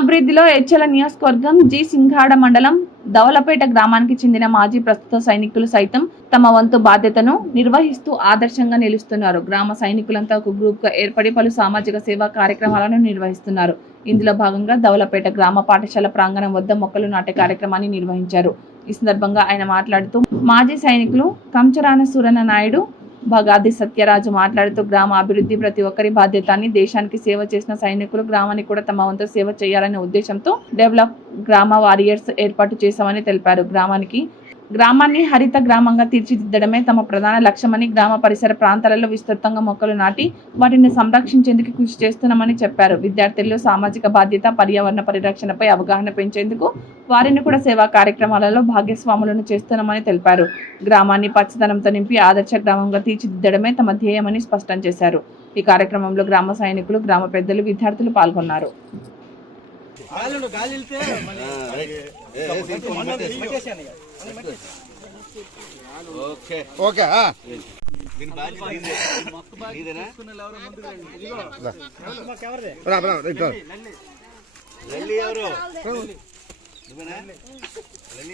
అభివృద్ధిలో ఎచ్చల నియోజకవర్గం జి సింగాడ మండలం దవలపేట గ్రామానికి చెందిన మాజీ ప్రస్తుత సైనికులు సైతం తమ వంతు బాధ్యతను నిర్వహిస్తూ ఆదర్శంగా నిలుస్తున్నారు. గ్రామ సైనికులంతా ఒక గ్రూప్ గా ఏర్పడి పలు సామాజిక సేవా కార్యక్రమాలను నిర్వహిస్తున్నారు. ఇందులో భాగంగా దవలపేట గ్రామ పాఠశాల ప్రాంగణం వద్ద మొక్కలు నాటే కార్యక్రమాన్ని నిర్వహించారు. ఈ సందర్భంగా ఆయన మాట్లాడుతూ మాజీ సైనికులు కంచరాన సూరన్న నాయుడు భగాది సత్యరాజు మాట్లాడుతూ గ్రామ అభివృద్ధి ప్రతి ఒక్కరి బాధ్యత అని, దేశానికి సేవ చేసిన సైనికులు గ్రామానికి కూడా తమ వంతు సేవ చేయాలనే ఉద్దేశంతో డెవలప్ గ్రామ వారియర్స్ ఏర్పాటు చేశామని తెలిపారు. గ్రామాన్ని హరిత గ్రామంగా తీర్చిదిద్దడమే తమ ప్రధాన లక్ష్యమని, గ్రామ పరిసర ప్రాంతాలలో విస్తృతంగా మొక్కలు నాటి వాటిని సంరక్షించేందుకు కృషి చేస్తున్నామని చెప్పారు. విద్యార్థుల్లో సామాజిక బాధ్యత, పర్యావరణ పరిరక్షణపై అవగాహన పెంచేందుకు వారిని కూడా సేవా కార్యక్రమాలలో భాగస్వాములను చేస్తున్నామని తెలిపారు. గ్రామాన్ని పచ్చదనంతో నింపి ఆదర్శ గ్రామంగా తీర్చిదిద్దడమే తమ ధ్యేయమని స్పష్టం చేశారు. ఈ కార్యక్రమంలో గ్రామ సైనికులు, గ్రామ పెద్దలు, విద్యార్థులు పాల్గొన్నారు.